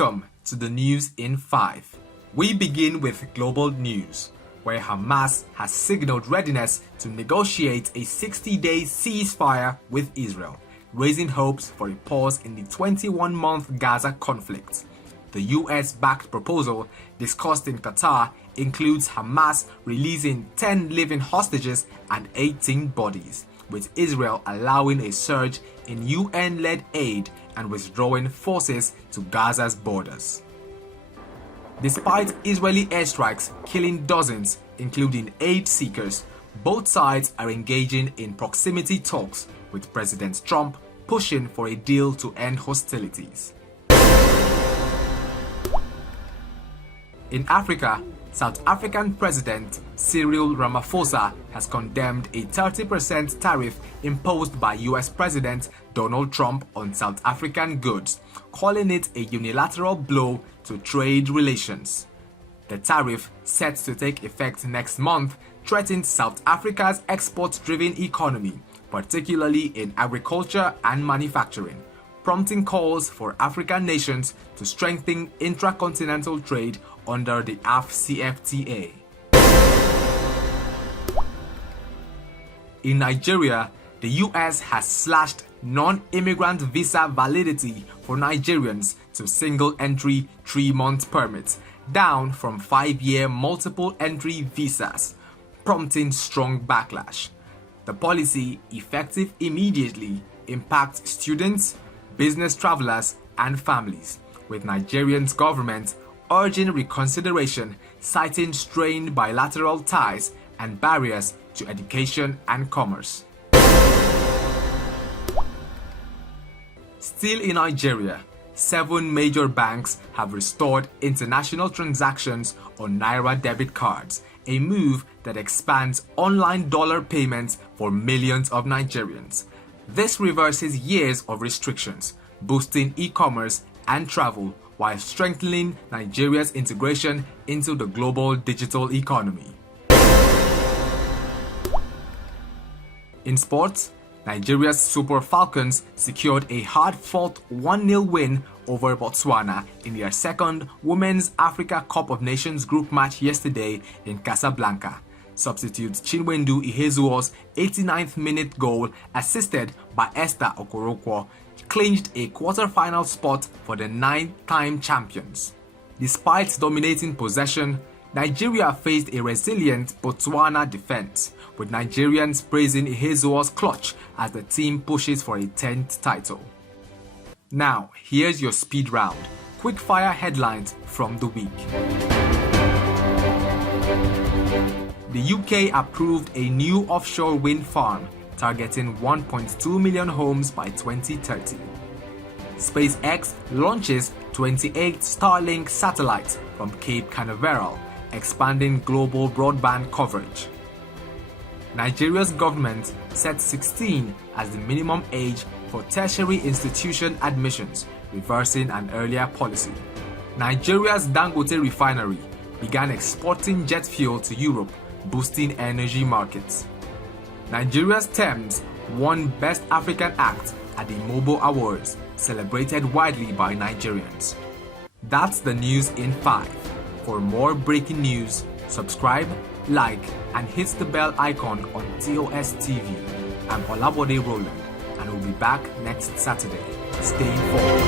Welcome to the News in 5. We begin with global news, where Hamas has signaled readiness to negotiate a 60-day ceasefire with Israel, raising hopes for a pause in the 21-month Gaza conflict. The US-backed proposal discussed in Qatar includes Hamas releasing 10 living hostages and 18 bodies, with Israel allowing a surge in UN-led aid and withdrawing forces to Gaza's borders. Despite Israeli airstrikes killing dozens, including aid seekers, both sides are engaging in proximity talks, with President Trump pushing for a deal to end hostilities. In Africa, South African President Cyril Ramaphosa has condemned a 30% tariff imposed by US President Donald Trump on South African goods, calling it a unilateral blow to trade relations. The tariff, set to take effect next month, threatens South Africa's export-driven economy, particularly in agriculture and manufacturing, prompting calls for African nations to strengthen intracontinental trade under the AfCFTA. In Nigeria, the US has slashed non-immigrant visa validity for Nigerians to single-entry 3-month permits, down from 5-year multiple-entry visas, prompting strong backlash. The policy, effective immediately, impacts students, business travelers, and families, with Nigeria's government urging reconsideration, citing strained bilateral ties and barriers to education and commerce. Still in Nigeria, 7 major banks have restored international transactions on Naira debit cards, a move that expands online dollar payments for millions of Nigerians. This reverses years of restrictions, boosting e-commerce and travel while strengthening Nigeria's integration into the global digital economy. In sports, Nigeria's Super Falcons secured a hard-fought 1-0 win over Botswana in their second Women's Africa Cup of Nations group match yesterday in Casablanca. Substitute Chinwendu Ihezuo's 89th minute goal, assisted by Esther Okoronkwo, clinched a quarter-final spot for the 9th-time champions. Despite dominating possession, Nigeria faced a resilient Botswana defense, with Nigerians praising Ihezuo's clutch as the team pushes for a 10th title. Now, here's your speed round. Quick-fire headlines from the week. The UK approved a new offshore wind farm targeting 1.2 million homes by 2030. SpaceX launches 28 Starlink satellites from Cape Canaveral, expanding global broadband coverage. Nigeria's government sets 16 as the minimum age for tertiary institution admissions, reversing an earlier policy. Nigeria's Dangote refinery began exporting jet fuel to Europe, boosting energy markets. Nigeria's Thames won Best African Act at the Mobo Awards, celebrated widely by Nigerians. That's the News in 5. For more breaking news, subscribe, like, and hit the bell icon on TOS TV. I'm Olabode Roland, and we'll be back next Saturday. Stay informed.